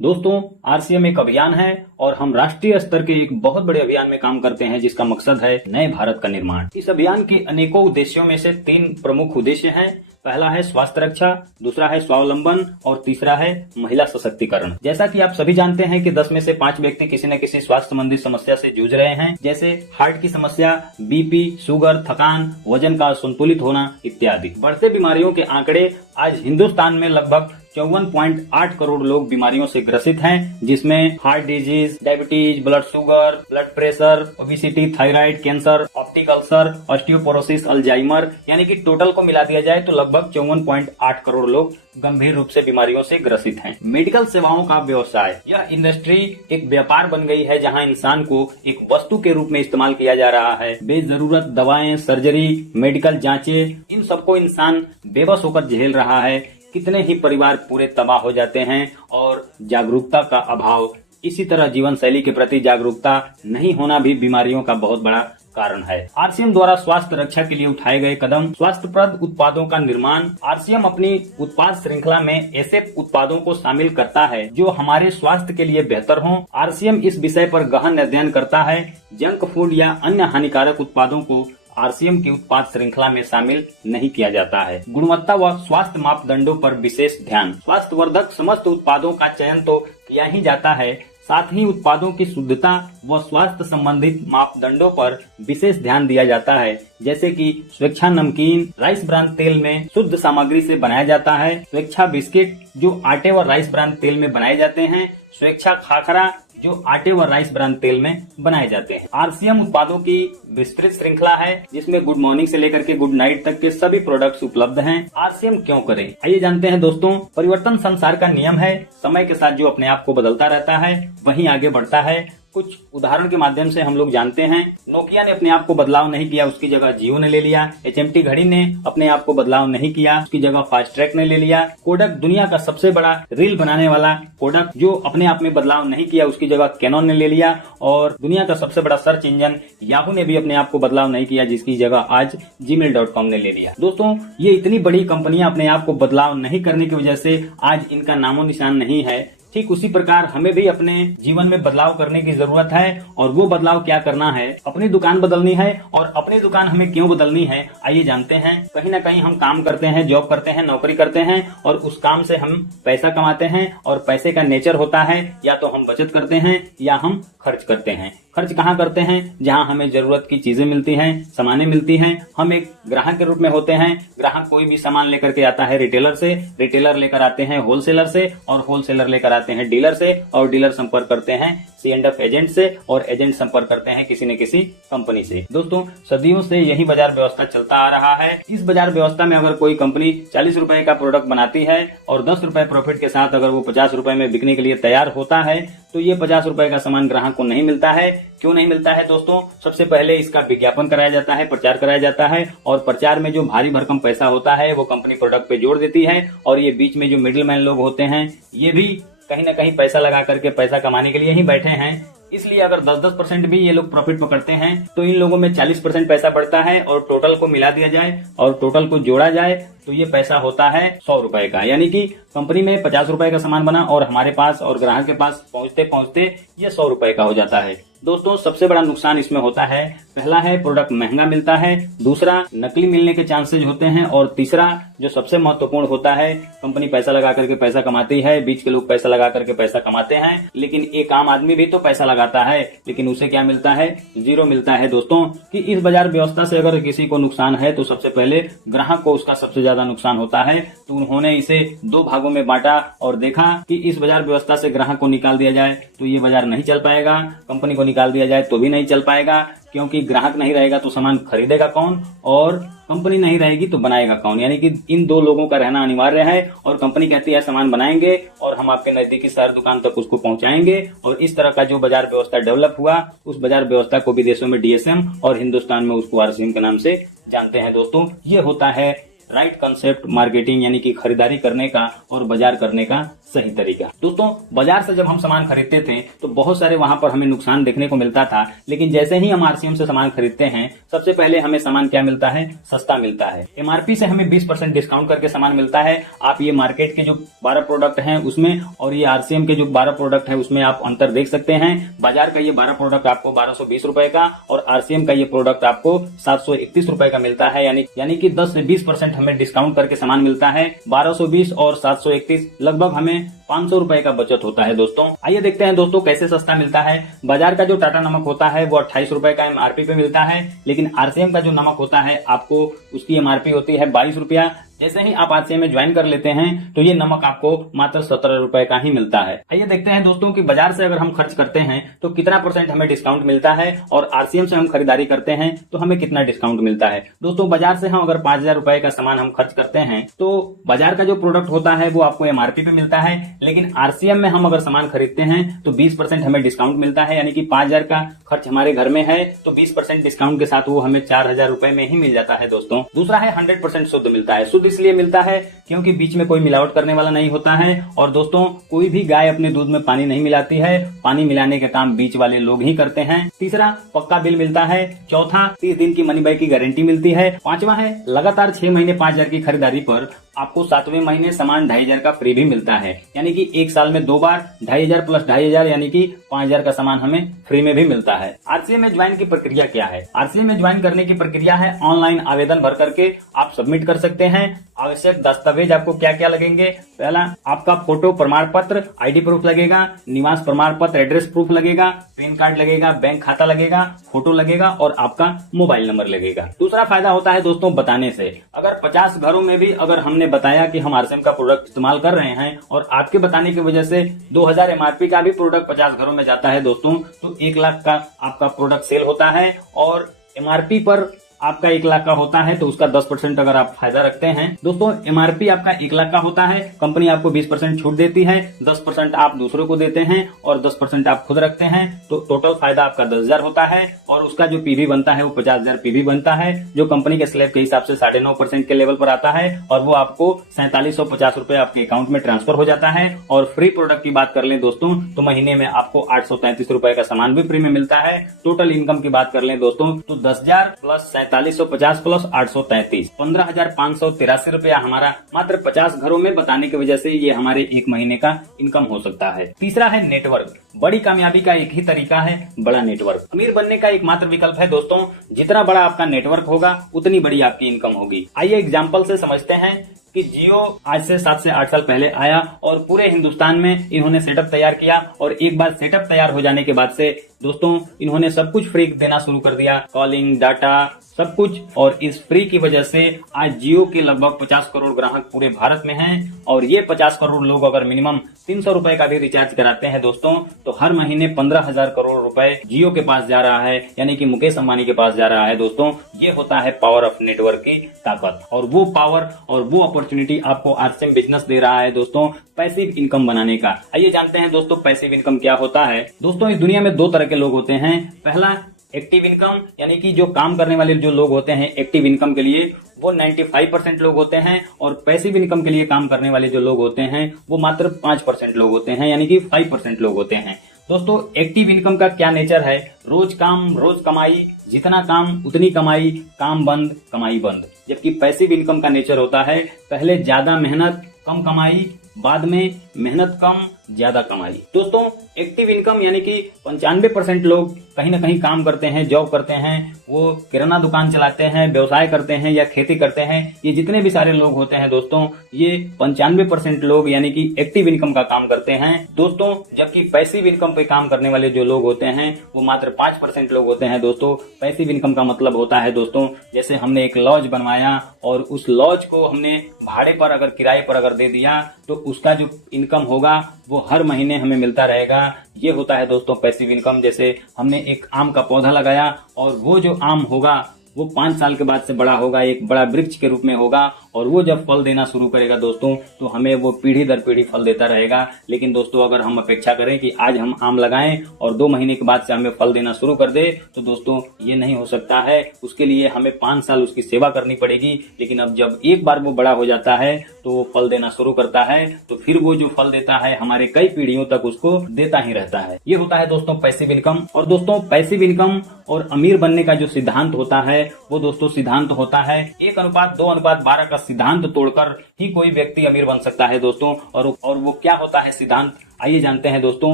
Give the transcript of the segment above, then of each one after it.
दोस्तों, आरसीएम एक अभियान है और हम राष्ट्रीय स्तर के एक बहुत बड़े अभियान में काम करते हैं जिसका मकसद है नए भारत का निर्माण। इस अभियान के अनेकों उद्देश्यों में से 3 प्रमुख उद्देश्य हैं। पहला है स्वास्थ्य रक्षा, दूसरा है स्वावलंबन और तीसरा है महिला सशक्तिकरण। जैसा कि आप सभी जानते हैं कि 10 में से 5 व्यक्ति किसी न किसी स्वास्थ्य संबंधी समस्या से जूझ रहे हैं, जैसे हार्ट की समस्या, बीपी, शुगर, थकान, वजन का असंतुलित होना इत्यादि। बढ़ते बीमारियों के आंकड़े आज हिंदुस्तान में लगभग 54.8 करोड़ लोग बीमारियों से ग्रसित हैं, जिसमें heart disease, diabetes, blood sugar, blood pressure, obesity, thyroid, cancer, optic ulcer, osteoporosis, Alzheimer, यानी कि टोटल को मिला दिया जाए तो लगभग 54.8 करोड़ लोग गंभीर रूप से बीमारियों से ग्रसित हैं। मेडिकल सेवाओं का व्यवसाय, यह इंडस्ट्री एक व्यापार बन गई है जहां इंसान को एक वस्तु के रूप में इस्तेमाल किया जा रहा है। बेजरूरत दवाएं, सर्जरी, मेडिकल जांचें, इन सबको इंसान बेबस होकर झेल रहा है। कितने ही परिवार पूरे तबाह हो जाते हैं और जागरूकता का अभाव, इसी तरह जीवन शैली के प्रति जागरूकता नहीं होना भी बीमारियों का बहुत बड़ा कारण है। आरसीएम द्वारा स्वास्थ्य रक्षा के लिए उठाए गए कदम, स्वास्थ्यप्रद उत्पादों का निर्माण। आरसीएम अपनी उत्पाद श्रृंखला में ऐसे उत्पादों को शामिल करता है जो हमारे स्वास्थ्य के लिए बेहतर हों। आरसीएम इस विषय पर गहन अध्ययन करता है। जंक फूड या अन्य हानिकारक उत्पादों को आरसीएम की उत्पाद श्रृंखला में शामिल नहीं किया जाता है। गुणवत्ता व स्वास्थ्य मापदंडों पर विशेष ध्यान। स्वास्थ्यवर्धक समस्त उत्पादों का चयन तो किया ही जाता है, साथ ही उत्पादों की शुद्धता व स्वास्थ्य संबंधित मापदंडों पर विशेष ध्यान दिया जाता है, जैसे कि स्वेच्छा नमकीन राइस ब्रान तेल में शुद्ध सामग्री से बनाया जाता है, स्वेच्छा बिस्किट जो आटे व राइस ब्रान तेल में बनाए जाते हैं, स्वेच्छा खाखरा जो आटे व राइस ब्रान तेल में बनाए जाते हैं। आरसीएम उत्पादों की विस्तृत श्रृंखला है जिसमें गुड मॉर्निंग से लेकर के गुड नाइट तक के सभी प्रोडक्ट्स उपलब्ध हैं। आरसीएम क्यों करें, आइए जानते हैं दोस्तों। परिवर्तन संसार का नियम है। समय के साथ जो अपने आप को बदलता रहता है वही आगे बढ़ता है। कुछ उदाहरण के माध्यम से हम लोग जानते हैं। नोकिया ने अपने आप को बदलाव नहीं किया, उसकी जगह जियो ने ले लिया। एचएमटी घड़ी ने अपने आप को बदलाव नहीं किया, उसकी जगह फास्ट ट्रैक ने ले लिया। कोडक, दुनिया का सबसे बड़ा रील बनाने वाला कोडक, जो अपने आप में बदलाव नहीं किया, उसकी जगह कैनन ने ले लिया। और दुनिया का सबसे बड़ा सर्च इंजन याहू ने भी अपने आप को बदलाव नहीं किया, जिसकी जगह आज gmail.com ने ले लिया। दोस्तों, ये इतनी बड़ी कंपनियां अपने आप को बदलाव नहीं करने की वजह से आज इनका नामो निशान नहीं है। ठीक उसी प्रकार हमें भी अपने जीवन में बदलाव करने की जरूरत है। और वो बदलाव क्या करना है, अपनी दुकान बदलनी है। और अपनी दुकान हमें क्यों बदलनी है, आइए जानते हैं। कहीं ना कहीं हम काम करते हैं, जॉब करते हैं, नौकरी करते हैं और उस काम से हम पैसा कमाते हैं। और पैसे का नेचर होता है या तो हम बचत करते हैं या हम खर्च करते हैं। खर्च कहाँ करते हैं, जहाँ हमें जरूरत की चीजें मिलती हैं, सामानें मिलती हैं। हम एक ग्राहक के रूप में होते हैं। ग्राहक कोई भी सामान लेकर के आता है रिटेलर से, रिटेलर लेकर आते हैं होलसेलर से, और होलसेलर लेकर आते हैं डीलर से, और डीलर संपर्क करते हैं C&F एजेंट से, और एजेंट संपर्क करते हैं किसी न किसी कंपनी से। दोस्तों, सदियों से यही बाजार व्यवस्था चलता आ रहा है। इस बाजार व्यवस्था में अगर कोई कंपनी 40 रुपए का प्रोडक्ट बनाती है और 10 रुपए प्रॉफिट के साथ अगर वो 50 रुपए में बिकने के लिए तैयार होता है, तो ये 50 रुपए का सामान ग्राहक को नहीं मिलता है। क्यों नहीं मिलता है दोस्तों? सबसे पहले इसका विज्ञापन कराया जाता है, प्रचार कराया जाता है, और प्रचार में जो भारी भरकम पैसा होता है वो कंपनी प्रोडक्ट पे जोड़ देती है। और ये बीच में जो मिडिल मैन लोग होते हैं, ये भी कहीं ना कहीं पैसा लगा करके पैसा कमाने के लिए ही बैठे हैं। इसलिए अगर 10-10% भी ये लोग प्रॉफिट पकड़ते हैं तो इन लोगों में 40% पैसा बढ़ता है। और टोटल को मिला दिया जाए और टोटल को जोड़ा जाए तो ये पैसा होता है 100 रुपए का। यानी कि कंपनी में 50 रुपए का सामान बना और हमारे पास और ग्राहक के पास पहुंचते पहुंचते ये 100 रुपए का हो जाता है। दोस्तों, सबसे बड़ा नुकसान इसमें होता है, पहला है प्रोडक्ट महंगा मिलता है, दूसरा नकली मिलने के चांसेज होते हैं, और तीसरा जो सबसे महत्वपूर्ण होता है, कंपनी पैसा लगा करके पैसा कमाती है, बीच के लोग पैसा लगा करके पैसा कमाते हैं, लेकिन एक आम आदमी भी तो पैसा लगाता है, लेकिन उसे क्या मिलता है? जीरो मिलता है। दोस्तों, कि इस बाजार व्यवस्था से अगर किसी को नुकसान है तो सबसे पहले ग्राहक को उसका सबसे ज्यादा नुकसान होता है। तो उन्होंने इसे 2 भागों में बांटा और देखा कि इस बाजार व्यवस्था से ग्राहक को निकाल दिया जाए तो ये बाजार नहीं चल पाएगा, कंपनी को निकाल दिया जाए तो भी नहीं चल पाएगा, क्योंकि ग्राहक नहीं रहेगा तो सामान खरीदेगा कौन, और कंपनी नहीं रहेगी तो बनाएगा कौन। यानी कि इन 2 लोगों का रहना अनिवार्य है। और कंपनी कहती है सामान बनाएंगे और हम आपके नजदीकी शहर दुकान तक उसको पहुंचाएंगे। और इस तरह का जो बाजार व्यवस्था डेवलप हुआ, उस बाजार व्यवस्था को विदेशों में DSM और हिंदुस्तान में उसको आरसीएम के नाम से जानते हैं। दोस्तों, ये होता है राइट कंसेप्ट मार्केटिंग यानी कि खरीदारी करने का और बाजार करने का सही तरीका। दोस्तों, बाजार से जब हम सामान खरीदते थे तो बहुत सारे वहां पर हमें नुकसान देखने को मिलता था, लेकिन जैसे ही हम आरसीएम से सामान खरीदते हैं सबसे पहले हमें सामान क्या मिलता है? सस्ता मिलता है। एमआरपी से हमें 20% डिस्काउंट करके सामान मिलता है। आप ये मार्केट के जो 12 प्रोडक्ट हैं उसमें और ये आरसीएम के जो 12 प्रोडक्ट है उसमें आप अंतर देख सकते हैं। बाजार का ये 12 प्रोडक्ट आपको 1220 रुपए का और आरसीएम का ये प्रोडक्ट आपको 731 रुपए का मिलता है, यानी कि 10 से 20% हमें डिस्काउंट करके सामान मिलता है। 1220 और 731 लगभग हमें 500 रुपए का बचत होता है। दोस्तों, आइए देखते हैं दोस्तों कैसे सस्ता मिलता है। बाजार का जो टाटा नमक होता है वो 28 रुपए का एमआरपी पे मिलता है, लेकिन आरसीएम का जो नमक होता है आपको उसकी एमआरपी होती है 22 रुपया। जैसे ही आप आरसीएम में ज्वाइन कर लेते हैं तो ये नमक आपको मात्र 17 रुपए का ही मिलता है। आइए देखते हैं दोस्तों कि बाजार से अगर हम खर्च करते हैं तो कितना % हमें डिस्काउंट मिलता है और आरसीएम से हम खरीदारी करते हैं तो हमें कितना डिस्काउंट मिलता है। दोस्तों, बाजार से हम अगर 5000 रुपए का सामान हम खर्च करते हैं तो बाजार का जो प्रोडक्ट होता है वो आपको एमआरपी पे मिलता है, लेकिन आरसीएम में हम अगर सामान खरीदते हैं तो 20% हमें डिस्काउंट मिलता है, यानी कि 5000 का खर्च हमारे घर में है तो 20% डिस्काउंट के साथ वो हमें 4000 रुपए में ही मिल जाता है। दोस्तों, दूसरा है 100% शुद्ध मिलता है। शुद्ध इसलिए मिलता है क्योंकि बीच में कोई मिलावट करने वाला नहीं होता है और दोस्तों कोई भी गाय अपने दूध में पानी नहीं मिलाती है, पानी मिलाने के काम बीच वाले लोग ही करते हैं। तीसरा, पक्का बिल मिलता है। चौथा, 30 दिन की मनी बैक की गारंटी मिलती है। पांचवा है लगातार 6 महीने 5000 की खरीदारी पर आपको 7वें महीने सामान 2500 का फ्री भी मिलता है, यानी कि एक साल में 2 बार 2500 प्लस 2500 यानी कि 5000 का सामान हमें फ्री में भी मिलता है। आरसीएम में ज्वाइन की प्रक्रिया क्या है? आरसीएम में ज्वाइन करने की प्रक्रिया है ऑनलाइन आवेदन भर करके आप सबमिट कर सकते हैं। आवश्यक दस्तावेज आपको क्या क्या लगेंगे? पहला, आपका फोटो प्रमाण पत्र, आईडी प्रूफ लगेगा, निवास प्रमाण पत्र एड्रेस प्रूफ लगेगा, पैन कार्ड लगेगा, बैंक खाता लगेगा, फोटो लगेगा और आपका मोबाइल नंबर लगेगा। दूसरा फायदा होता है दोस्तों बताने से। अगर 50 घरों में भी अगर हमने बताया कि हम आरसीएम का प्रोडक्ट इस्तेमाल कर रहे हैं और आपके बताने की वजह से 2000 एमआरपी का भी प्रोडक्ट 50 घरों में जाता है दोस्तों, तो 1 लाख का आपका प्रोडक्ट सेल होता है और एमआरपी पर आपका 1 लाख का होता है तो उसका 10% अगर आप फायदा रखते हैं। दोस्तों, एमआरपी आपका 1 लाख का होता है, कंपनी आपको 20% छूट देती है, 10% आप दूसरों को देते हैं और 10% आप खुद रखते हैं, तो टोटल फायदा आपका 10,000 होता है और उसका जो पीवी बनता है वो 50,000 पीवी बनता है, जो कंपनी के स्लैब के हिसाब से 9.5% के लेवल पर आता है और वो आपको 4750 रुपए आपके अकाउंट में ट्रांसफर हो जाता है। और फ्री प्रोडक्ट की बात कर लें दोस्तों तो महीने में आपको 833 रुपए का सामान भी फ्री में मिलता है। टोटल इनकम की बात कर लें दोस्तों तो 10,000 प्लस 4750 प्लस 833 15,583 रुपया हमारा मात्र 50 घरों में बताने की वजह से ये हमारे 1 महीने का इनकम हो सकता है। तीसरा है नेटवर्क। बड़ी कामयाबी का एक ही तरीका है, बड़ा नेटवर्क। अमीर बनने का एकमात्र विकल्प है दोस्तों, जितना बड़ा आपका नेटवर्क होगा उतनी बड़ी आपकी इनकम होगी। आइए एग्जाम्पल से समझते हैं कि जियो आज से 7 से 8 साल पहले आया और पूरे हिंदुस्तान में इन्होंने सेटअप तैयार किया और एक बार सेटअप तैयार हो जाने के बाद से दोस्तों इन्होंने सब कुछ फ्री देना शुरू कर दिया, कॉलिंग, डाटा, सब कुछ। और इस फ्री की वजह से आज जियो के लगभग 50 करोड़ ग्राहक पूरे भारत में हैं और ये 50 करोड़ लोग अगर मिनिमम 300 रुपए का भी रिचार्ज कराते हैं दोस्तों तो हर महीने 15,000 करोड़ रुपए जियो के पास जा रहा है, यानी कि मुकेश अंबानी के पास जा रहा है। दोस्तों, ये होता है पावर ऑफ नेटवर्क की ताकत और वो पावर और वो अपॉर्चुनिटी आपको आरसीएम बिजनेस दे रहा है दोस्तों पैसिव इनकम बनाने का। आइए जानते हैं दोस्तों पैसिव इनकम क्या होता है। दोस्तों, इस दुनिया में 2 तरह के लोग होते हैं। पहला एक्टिव इनकम, यानी कि जो काम करने वाले जो लोग होते हैं एक्टिव इनकम के लिए वो 95% लोग होते हैं और पैसिव इनकम के लिए काम करने वाले जो लोग होते हैं वो मात्र 5% लोग होते हैं, यानी कि 5% लोग होते हैं। दोस्तों, एक्टिव इनकम का क्या नेचर है? रोज काम रोज कमाई, जितना काम उतनी कमाई, काम बंद कमाई बंद। जबकि पैसिव इनकम का नेचर होता है पहले ज्यादा मेहनत कम कमाई, बाद में मेहनत कम ज्यादा कमाई। दोस्तों, एक्टिव इनकम यानी कि 95% लोग कहीं ना कहीं काम करते हैं, जॉब करते हैं, वो किराना दुकान चलाते हैं, व्यवसाय करते हैं या खेती करते हैं। ये जितने भी सारे लोग होते हैं दोस्तों ये 95% लोग यानी कि एक्टिव इनकम का काम करते हैं दोस्तों। जबकि पैसिव इनकम पे काम करने वाले जो लोग होते हैं वो मात्र 5% लोग होते हैं दोस्तों। पैसिव इनकम का मतलब होता है दोस्तों जैसे हमने एक लॉज बनवाया और उस लॉज को हमने भाड़े पर अगर किराए पर अगर दे दिया तो उसका जो इनकम होगा वो हर महीने हमें मिलता रहेगा। ये होता है दोस्तों पैसिव इनकम। जैसे हमने एक आम का पौधा लगाया और वो जो आम होगा वो 5 साल के बाद से बड़ा होगा, एक बड़ा वृक्ष के रूप में होगा और वो जब फल देना शुरू करेगा दोस्तों तो हमें वो पीढ़ी दर पीढ़ी फल देता रहेगा। लेकिन दोस्तों अगर हम अपेक्षा करें कि आज हम आम लगाएं और 2 महीने के बाद से हमें फल देना शुरू कर दे तो दोस्तों ये नहीं हो सकता है। उसके लिए हमें 5 साल उसकी सेवा करनी पड़ेगी। लेकिन अब जब एक बार वो बड़ा हो जाता है तो वो फल देना शुरू करता है तो फिर वो जो फल देता है हमारे कई पीढ़ियों तक उसको देता ही रहता है। ये होता है दोस्तों पैसिव इनकम। और दोस्तों पैसिव इनकम और अमीर बनने का जो सिद्धांत होता है वो दोस्तों सिद्धांत होता है 1:2:12 का सिद्धांत तोड़कर ही कोई व्यक्ति अमीर बन सकता है दोस्तों। और वो क्या होता है सिद्धांत, आइए जानते हैं दोस्तों।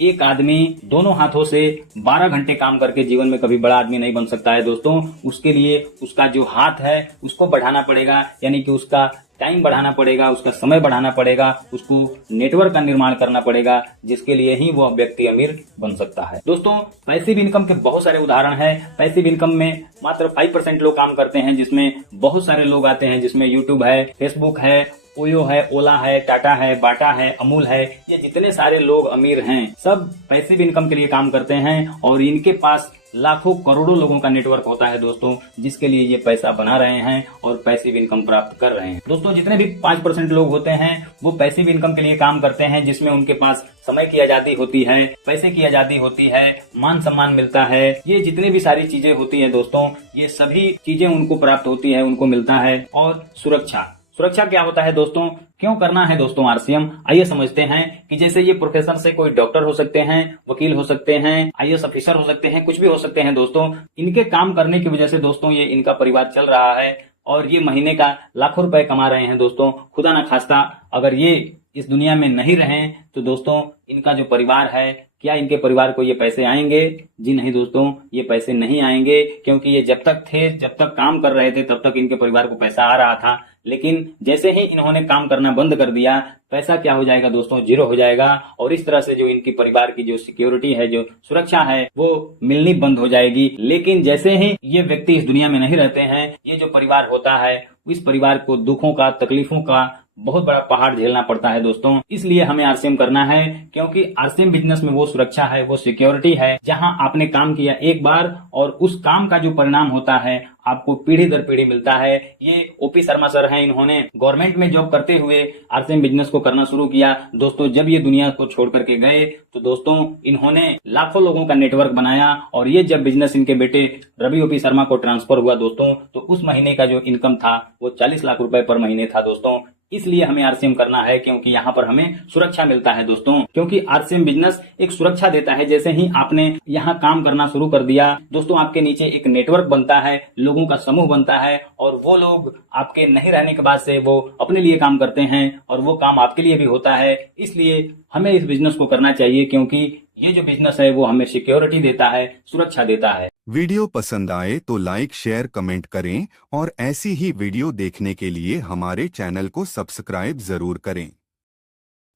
एक आदमी दोनों हाथों से 12 घंटे काम करके जीवन में कभी बड़ा आदमी नहीं बन सकता है दोस्तों। उसके लिए उसका जो हाथ है उसको बढ़ाना पड़ेगा, यानी कि उसका टाइम बढ़ाना पड़ेगा, उसका समय बढ़ाना पड़ेगा, उसको नेटवर्क का निर्माण करना पड़ेगा, जिसके लिए ही वो व्यक्ति अमीर बन सकता है। दोस्तों पैसिव इनकम के बहुत सारे उदाहरण हैं। पैसिव इनकम में मात्र 5% लोग काम करते हैं, जिसमें बहुत सारे लोग आते हैं, जिसमें यूट्यूब है, फेसबुक है, ओयो है, ओला है, टाटा है, बाटा है, अमूल है। ये जितने सारे लोग अमीर हैं सब पैसिव इनकम के लिए काम करते हैं और इनके पास लाखों करोड़ों लोगों का नेटवर्क होता है दोस्तों, जिसके लिए ये पैसा बना रहे हैं और पैसिव इनकम प्राप्त कर रहे हैं। दोस्तों जितने भी 5% लोग होते हैं वो पैसिव इनकम के लिए काम करते हैं, जिसमें उनके पास समय की आजादी होती है, पैसे की आजादी होती है, मान सम्मान मिलता है। ये जितने भी सारी चीजें होती है दोस्तों, ये सभी चीजें उनको प्राप्त होती है, उनको मिलता है। और सुरक्षा क्या होता है दोस्तों, क्यों करना है दोस्तों आरसीएम, आइए समझते हैं। कि जैसे ये प्रोफेशन से कोई डॉक्टर हो सकते हैं, वकील हो सकते हैं, आईएएस ऑफिसर हो सकते हैं, कुछ भी हो सकते हैं दोस्तों। इनके काम करने की वजह से दोस्तों ये इनका परिवार चल रहा है और ये महीने का लाखों रुपए कमा रहे हैं दोस्तों। खुदा ना खास्ता अगर ये इस दुनिया में नहीं रहे तो दोस्तों इनका जो परिवार है, क्या इनके परिवार को ये पैसे आएंगे? जी नहीं दोस्तों, ये पैसे नहीं आएंगे, क्योंकि ये जब तक काम कर रहे थे तब तक इनके परिवार को पैसा आ रहा था। लेकिन जैसे ही इन्होंने काम करना बंद कर दिया, पैसा क्या हो जाएगा दोस्तों, जीरो हो जाएगा। और इस तरह से जो इनकी परिवार की जो सिक्योरिटी है, जो सुरक्षा है, वो मिलनी बंद हो जाएगी। लेकिन जैसे ही ये व्यक्ति इस दुनिया में नहीं रहते हैं, ये जो परिवार होता है इस परिवार को दुखों का, तकलीफों का बहुत बड़ा पहाड़ झेलना पड़ता है दोस्तों। इसलिए हमें आरसीएम करना है, क्योंकि आरसीएम बिजनेस में वो सुरक्षा है, वो सिक्योरिटी है, जहां आपने काम किया एक बार और उस काम का जो परिणाम होता है आपको पीढ़ी दर पीढ़ी मिलता है। ये ओपी शर्मा सर हैं, इन्होंने गवर्नमेंट में जॉब करते हुए आरसीएम बिजनेस को करना शुरू किया दोस्तों। जब ये दुनिया को छोड़ करके गए तो दोस्तों इन्होंने लाखों लोगों का नेटवर्क बनाया और ये जब बिजनेस इनके बेटे रवि ओपी शर्मा को ट्रांसफर हुआ दोस्तों, तो उस महीने का जो इनकम था वो 40 लाख रुपए पर महीने था दोस्तों। इसलिए हमें आरसीएम करना है, क्योंकि यहाँ पर हमें सुरक्षा मिलता है दोस्तों। क्योंकि आरसीएम बिजनेस एक सुरक्षा देता है। जैसे ही आपने यहाँ काम करना शुरू कर दिया दोस्तों, आपके नीचे एक नेटवर्क बनता है, लोगों का समूह बनता है और वो लोग आपके नहीं रहने के बाद से वो अपने लिए काम करते हैं और वो काम आपके लिए भी होता है। इसलिए हमें इस बिजनेस को करना चाहिए, क्योंकि ये जो बिजनेस है वो हमें सिक्योरिटी देता है, सुरक्षा देता है। वीडियो पसंद आए तो लाइक, शेयर, कमेंट करें और ऐसी ही वीडियो देखने के लिए हमारे चैनल को सब्सक्राइब जरूर करें।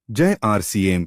जय आरसीएम।